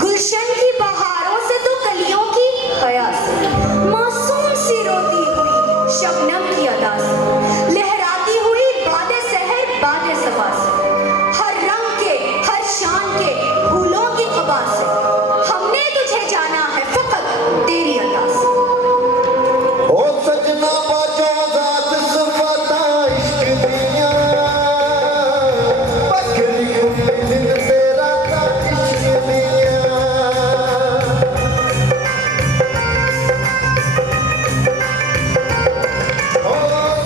गुलशन की बहारों से तो कलियों की हया से, मासूम सी रोती हुई शबनम की अदा से, लहराती हुई बादे सहर बादे सबा से, हर रंग के हर शान के फूलों की क़बा से, हमने तुझे जाना है फकत तेरी अदा से। ओ सजना बाजो ज़ात सुफ़ता इश्क दिया, पगली दिन तेरा ता इश्क दिया। ओ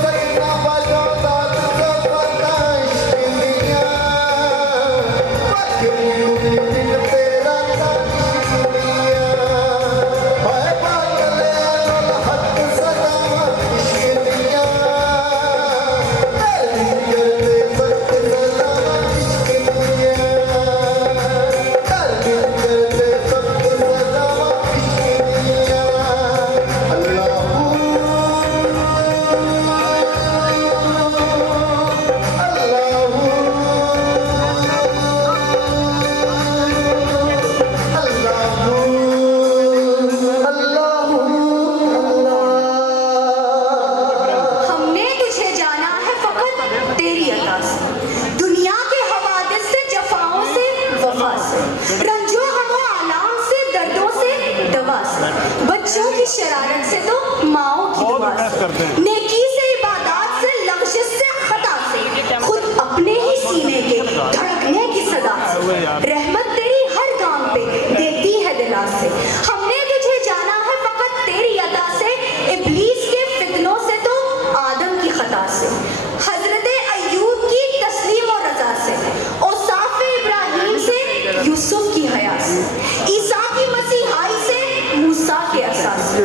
सजना बाजो ज़ात सुफ़ता इश्क दिया, पगली दिन तेरा ता इश्क दिया। हाय पागले अनल हक सदावा इश्क दिया, तेरी करते सख्त सदावा इश्क दिया, तेरी करते सख्त सदावा इश्क दिया। हमने तुझे जाना है फकत तेरी अता से, दुनिया के हवादिस से, जफाओं से, वफा से, रंजो गमो आलाम से, दर्दों से, दवा से, बच्चों की शरारत से तो माओ की दुआ से, नेकी से, इबादत से, लग़्ज़िश से, खता से, खुद अपने ही सीने के धड़कने की सदा से, रहमत तेरी हर काम पे देती है दिला से। हमने तुझे जाना है फकत तेरी अता से, इब्लीस के फितनों से तो आदम की खता से, हजरत अय्यूब की तस्लीम और रजा से, औसाफ इब्राहीम से, यूसुफ की हया से, ईसा की मसीहाई से, मूसा के असा से,